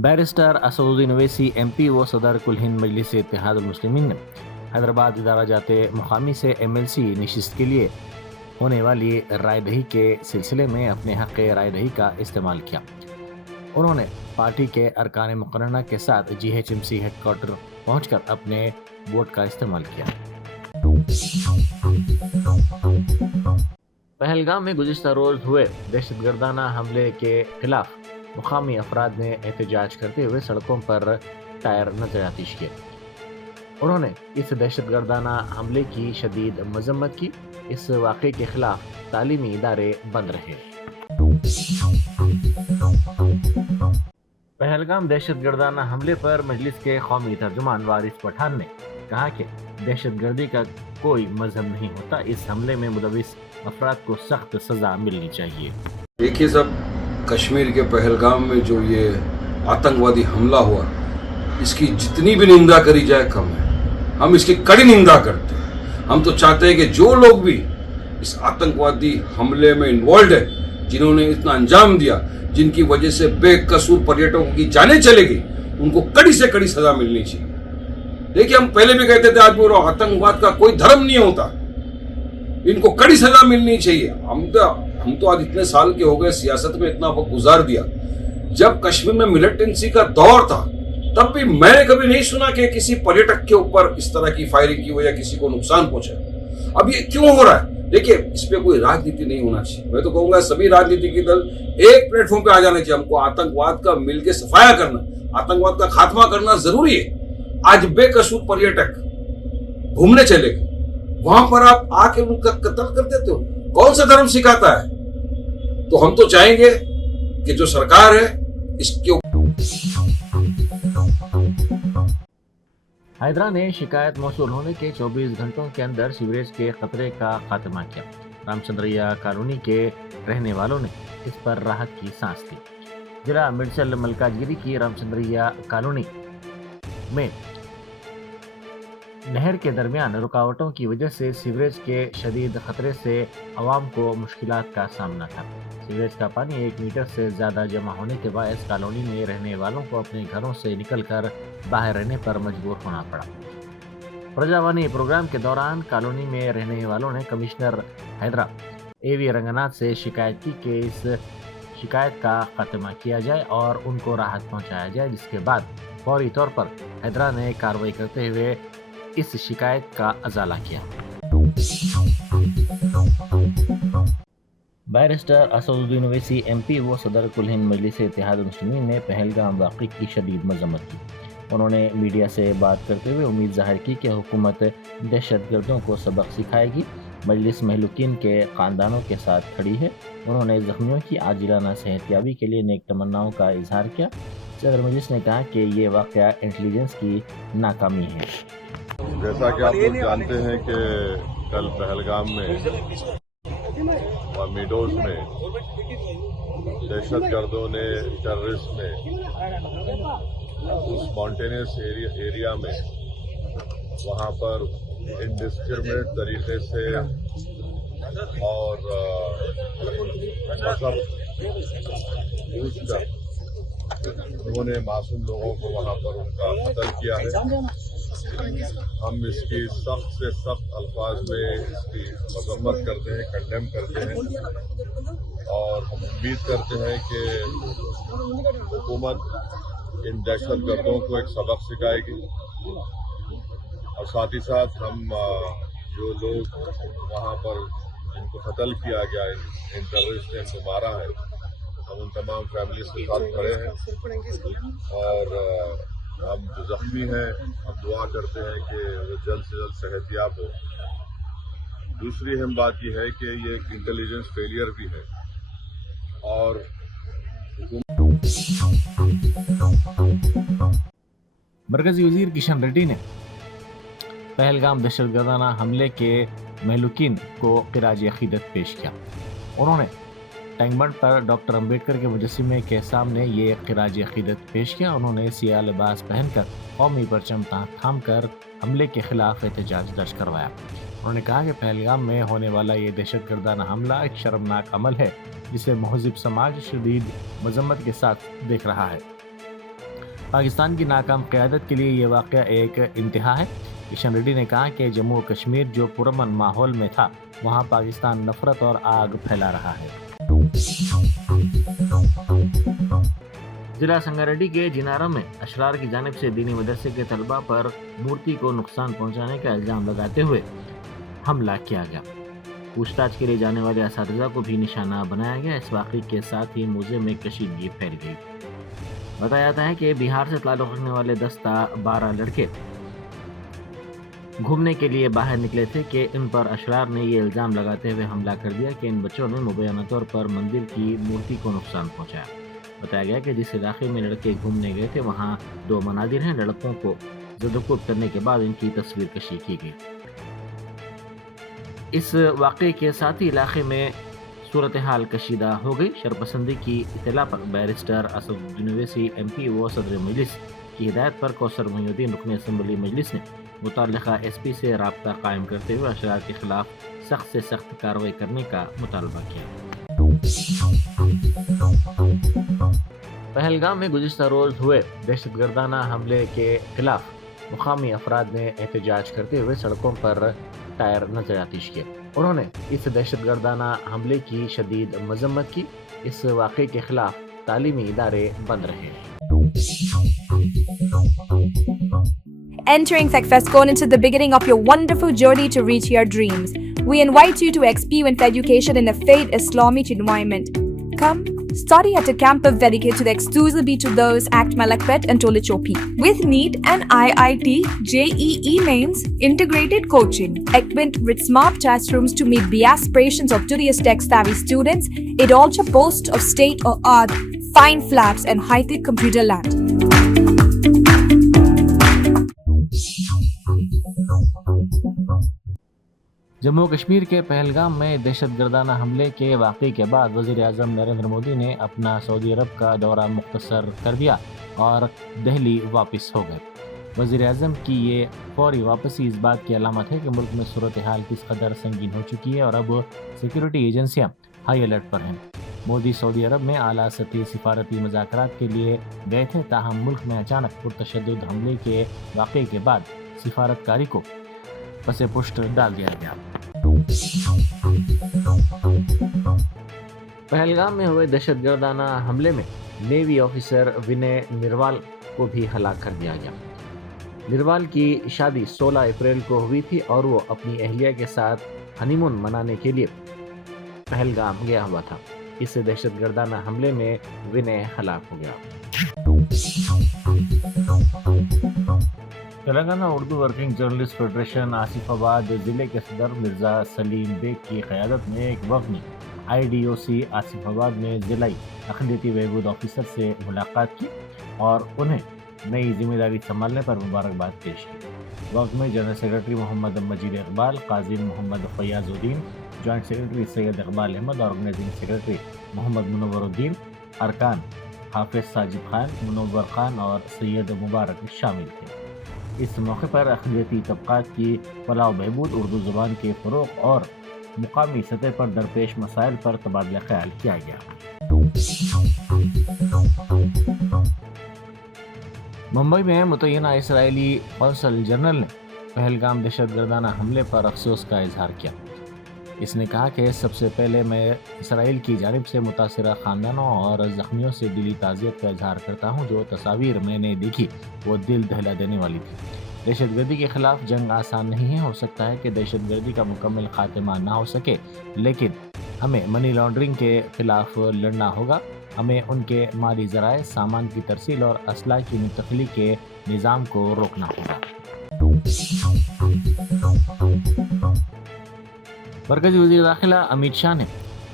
Barrister Asaduddin Owaisi MP व सदर कुल हिंद मजलिस इत्तेहाद मुस्लिमीन ने हैदराबाद इदारा जाते मुकामी से एमएलसी नशिस्त के लिए होने वाली राय दही के सिलसिले में अपने हक़ राय दही का इस्तेमाल किया। उन्होंने पार्टी के अरकान मुकर्रना के साथ जीएचएमसी हेडक्वार्टर पहुंचकर अपने वोट का इस्तेमाल किया। पहलगाम में गुज़िश्ता रोज़ हुए दहशतगर्दाना हमले के खिलाफ मुकामी अफराद ने एहतजाज करते हुए सड़कों पर टायर नजरातिश किए। उन्होंने इस दहशतगर्दाना हमले की शदीद मजम्मत की। इस वाक़े के खिलाफ तालीमी इदारे बंद रहे। पहलगाम दहशतगर्दाना हमले पर मजलिस के कौमी तर्जुमान वारिस पठान ने कहा कि दहशतगर्दी का कोई मजहब नहीं होता। इस हमले में मुलविस अफराद को सख्त सजा मिलनी चाहिए। देखिए सब, कश्मीर के पहलगाम में जो ये आतंकवादी हमला हुआ, इसकी जितनी भी निंदा करी जाए कम है। हम इसकी कड़ी निंदा करते हैं। हम तो चाहते हैं कि जो लोग भी इस आतंकवादी हमले में इन्वॉल्व है, जिन्होंने इतना अंजाम दिया, जिनकी वजह से बेकसूर पर्यटकों की जानें चली गई, उनको कड़ी से कड़ी सजा मिलनी चाहिए। देखिए, हम पहले भी कहते थे, आज भी आतंकवाद का कोई धर्म नहीं होता, इनको कड़ी सजा मिलनी चाहिए। हम तो आज इतने साल के हो गए, सियासत में इतना वक्त गुजार दिया। जब कश्मीर में मिलिटेंसी का दौर था, तब भी मैंने कभी नहीं सुना कि किसी पर्यटक के ऊपर इस तरह की फायरिंग की वजह किसी को नुकसान पहुंचा। अब ये क्यों हो रहा है? देखिए, इस पे कोई राजनीति नहीं होना चाहिए। मैं तो कहूंगा सभी राजनीतिक दल एक प्लेटफॉर्म पे आ जाने चाहिए। हमको आतंकवाद का मिलकर सफाया करना, आतंकवाद का खात्मा करना जरूरी है। आज बेकसूर पर्यटक घूमने चले गए, वहां पर आप आके उनका कत्ल कर देते हो। कौन सा धर्म सिखाता है? तो हम तो चाहेंगे कि जो सरकार है इसके हैदरा ने शिकायत मौसूल होने के 24 घंटों के अंदर सीवरेज के खतरे का खात्मा किया। रामचंद्रैया कॉलोनी के रहने वालों ने इस पर राहत की सांस ली। जिला मिर्चल मलकाजगिरी की रामचंद्रैया कॉलोनी में नहर के दरमियान रुकावटों की वजह से सीवरेज के शदीद खतरे से आवाम को मुश्किलात का सामना था। सीवरेज का पानी 1 मीटर से ज़्यादा जमा होने के बायस कॉलोनी में रहने वालों को अपने घरों से निकलकर बाहर रहने पर मजबूर होना पड़ा। प्रजावाणी प्रोग्राम के दौरान कॉलोनी में रहने वालों ने कमिश्नर हैदरा AV रंगनाथ से शिकायत की कि इस शिकायत का खात्मा किया जाए और उनको राहत पहुँचाया जाए, जिसके बाद फौरी तौर पर हैदरा ने कार्रवाई करते हुए इस शिकायत का अजाला किया। बैरिस्टर असदुद्दीन ओवैसी MP व सदर कुल हिंद मजलिस इत्तेहाद मुस्लिमीन ने पहलगाम वाक़े की शदीद मजम्मत की। उन्होंने मीडिया से बात करते हुए उम्मीद जाहिर की कि हुकूमत दहशतगर्दों को सबक सिखाएगी। मजलिस महलूकीन के ख़ानदानों के साथ खड़ी है। उन्होंने ज़ख्मियों की आजिलाना सेहतयाबी के लिए नेक तमन्नाओं का इजहार किया। सदर मजलिस ने कहा कि ये वाक़या इंटेलिजेंस की नाकामी है। जैसा कि आप लोग जानते हैं कि कल पहलगाम में और मीडोज में दहशतगर्दों ने, टेररिस्ट ने उस माउंटेनियस एरिया में वहाँ पर इंडिस्क्रिमिनेट तरीके से और मजहब यूज कर उन्होंने मासूम लोगों को वहाँ पर उनका कत्ल किया है। हम इसकी सख्त से सख्त अल्फाज में इसकी मजम्मत करते हैं, कंडेम करते हैं और हम उम्मीद करते हैं कि हुकूमत इन दहशतगर्दों को एक सबक सिखाएगी और साथ ही साथ हम जो लोग वहाँ पर जिनको कत्ल किया गया, इन टेररिस्ट ने इनको मारा है, हम उन तमाम फैमिलीज के साथ खड़े हैं और हम जो जख्मी हैं हम दुआ करते हैं कि वो जल्द से जल्द सेहतयाब हो। दूसरी अहम बात यह है कि ये एक इंटेलिजेंस फेलियर भी है और मरकजी वजीर किशन रेड्डी ने पहलगाम दहशतगर्दाना हमले के महलूकीन को खिराज अकीदत पेश किया। उन्होंने टैंक बंड पर डॉक्टर अम्बेडकर के मुजस्सिमे के सामने ये खिराज अकीदत पेश किया। उन्होंने सियाह लिबास पहनकर कौमी परचम थाम कर हमले के खिलाफ एहतजाज दर्ज करवाया। उन्होंने कहा कि पहलगाम में होने वाला ये दहशतगर्दाना हमला एक शर्मनाक अमल है, जिसे महज़िब समाज शदीद मजम्मत के साथ देख रहा है। پاکستان کی ناکام قیادت کے لیے یہ واقعہ ایک انتہا ہے۔ کشن ریڈی نے کہا کہ جموں و کشمیر جو پرامن ماحول میں تھا وہاں پاکستان نفرت اور آگ پھیلا رہا ہے۔ ضلع سنگاریڈی کے جنارم میں اشرار کی جانب سے دینی مدرسے کے طلبہ پر مورتی کو نقصان پہنچانے کا الزام لگاتے ہوئے حملہ کیا گیا۔ پوچھ تاچھ کے لیے جانے والے اساتذہ کو بھی نشانہ بنایا گیا۔ اس واقعے کے ساتھ ہی موضوع میں کشیدگی پھیل گئی۔ بتایا جاتا ہے کہ بہار سے تعلق رکھنے والے 12 لڑکے گھومنے کے لیے باہر نکلے تھے کہ ان پر اشرار نے یہ الزام لگاتے ہوئے حملہ کر دیا کہ ان بچوں نے مبینہ طور پر مندر کی مورتی کو نقصان پہنچایا۔ بتایا گیا کہ جس علاقے میں لڑکے گھومنے گئے تھے وہاں 2 منادر ہیں۔ لڑکوں کو زدوکوب کرنے کے بعد ان کی تصویر کشی کی گئی۔ اس واقعے کے ساتھ ہی علاقے میں صورتحال کشیدہ ہو گئی۔ شرپسندی کی اطلاع پر بیرسٹر اسد اویسی MP و صدر مجلس کی ہدایت پر کوثر محی الدین رکن اسمبلی مجلس نے متعلقہ SP سے رابطہ قائم کرتے ہوئے اشرار کے خلاف سخت سے سخت کارروائی کرنے کا مطالبہ کیا۔ پہلگام میں گزشتہ روز ہوئے دہشت گردانہ حملے کے خلاف مقامی افراد نے احتجاج کرتے ہوئے سڑکوں پر ٹائر نظر آتش کیے۔ انہوں نے اس دہشت گردانہ حملے کی شدید مذمت کی۔ اس واقعے کے خلاف تعلیمی ادارے بند رہے۔ Entering SecFestCon into the beginning of your wonderful journey to reach your dreams. We invite you to experience education in a faith Islamic environment. Come, study at a campus dedicated exclusively to those at Malakpet and Tolichopi. With NEET and IIT, JEE mains, integrated coaching, equipped with smart classrooms to meet the aspirations of today's tech-savvy students, it also boasts of state-of-the-art fine flats and high-tech computer lab. Jammu Kashmir کے پہلگام میں دہشت گردانہ حملے کے واقعے کے بعد وزیر اعظم نریندر مودی نے اپنا سعودی عرب کا دورہ مختصر کر دیا اور دہلی واپس ہو گئے۔ وزیر اعظم کی یہ فوری واپسی اس بات کی علامت ہے کہ ملک میں صورتحال کس قدر سنگین ہو چکی ہے اور اب سیکیورٹی ایجنسیاں ہائی الرٹ پر ہیں۔ مودی سعودی عرب میں اعلیٰ سطحی سفارتی مذاکرات کے لیے گئے تھے، تاہم ملک میں اچانک پرتشدد حملے کے واقعے کے بعد سفارتکاری کو پس پشت ڈال دیا گیا۔ پہلگام میں ہوئے دہشت گردانہ حملے میں نیوی آفیسر ونے نروال کو بھی ہلاک کر دیا گیا۔ نروال کی شادی 16 اپریل کو ہوئی تھی اور وہ اپنی اہلیہ کے ساتھ ہنی مون منانے کے لیے پہلگام گیا ہوا تھا۔ اس دہشت گردانہ حملے میں ونے ہلاک ہو گیا۔ Telangana Urdu working journalist federation Asif آباد ضلع کے صدر مرزا سلیم بیگ کی قیادت میں ایک وفد نے IDOC آصف آباد میں ضلعی اقلیتی بہبود آفیسر سے ملاقات کی اور انہیں نئی ذمہ داری سنبھالنے پر مبارکباد پیش کی۔ وفد میں جنرل سیکرٹری محمد مجید اقبال، قاضی محمد فیاض الدین، جوائنٹ سیکرٹری سید اقبال احمد، آرگنائزنگ سیکرٹری محمد منور الدین، ارکان حافظ ساجد خان، منور خان اور سید مبارک شامل تھے۔ اس موقع پر اقلیتی طبقات کی فلاح و بہبود، اردو زبان کے فروغ اور مقامی سطح پر درپیش مسائل پر تبادلہ خیال کیا گیا۔ ممبئی میں متعینہ اسرائیلی قونصل جنرل نے پہلگام دہشت گردانہ حملے پر افسوس کا اظہار کیا۔ اس نے کہا کہ سب سے پہلے میں اسرائیل کی جانب سے متاثرہ خاندانوں اور زخمیوں سے دلی تعزیت کا اظہار کرتا ہوں۔ جو تصاویر میں نے دیکھی وہ دل دہلا دینے والی تھی۔ دہشت گردی کے خلاف جنگ آسان نہیں ہے۔ ہو سکتا ہے کہ دہشت گردی کا مکمل خاتمہ نہ ہو سکے، لیکن ہمیں منی لانڈرنگ کے خلاف لڑنا ہوگا۔ ہمیں ان کے مالی ذرائع، سامان کی ترسیل اور اسلحہ کی منتقلی کے نظام کو روکنا ہوگا۔ مرکزی وزیر داخلہ امت شاہ نے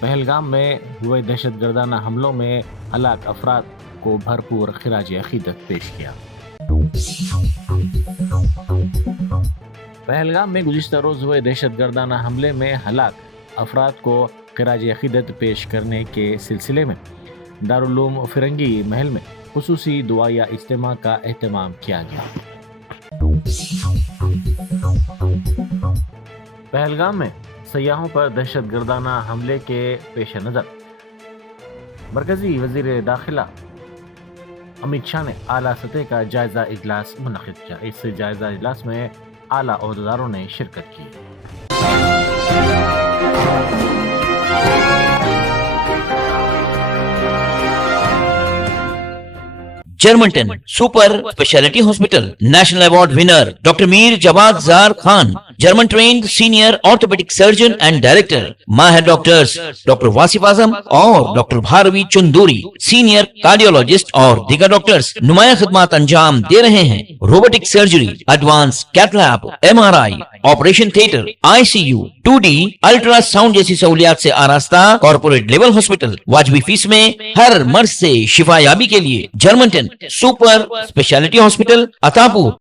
پہلگام میں ہوئے دہشت گردانہ حملوں میں ہلاک افراد کو بھرپور خراج عقیدت پیش کیا۔ پہلگام میں گزشتہ روز ہوئے دہشت گردانہ حملے میں ہلاک افراد کو خراج عقیدت پیش کرنے کے سلسلے میں دارالعلوم فرنگی محل میں خصوصی دعائیہ اجتماع کا اہتمام کیا گیا۔ پہلگام میں سیاحوں پر دہشت گردانہ حملے کے پیش نظر مرکزی وزیر داخلہ अमित शाह ने आला सतह का जायजा इजलास मुनक़िद किया। इस जायजा इजलास में आला ओहदेदारों ने शिरकत की। Germantown Super Speciality Hospital National Award winner Dr. Mir Jawad Zar Khan, German trained senior orthopedic surgeon and director, Mahir doctors Dr. Wasif Azam और Dr. Bharvi Chunduri, senior cardiologist और दीगर डॉक्टर्स नुमाया खिदमत अंजाम दे रहे हैं। Robotic surgery, advance cath lab, MRI, operation theatre, ICU, 2D ultrasound जैसी सहूलियात से आरास्ता कॉर्पोरेट लेवल हॉस्पिटल, वाजबी फीस में हर मर्ज से शिफायाबी के लिए Germanten super speciality hospital, Attapur.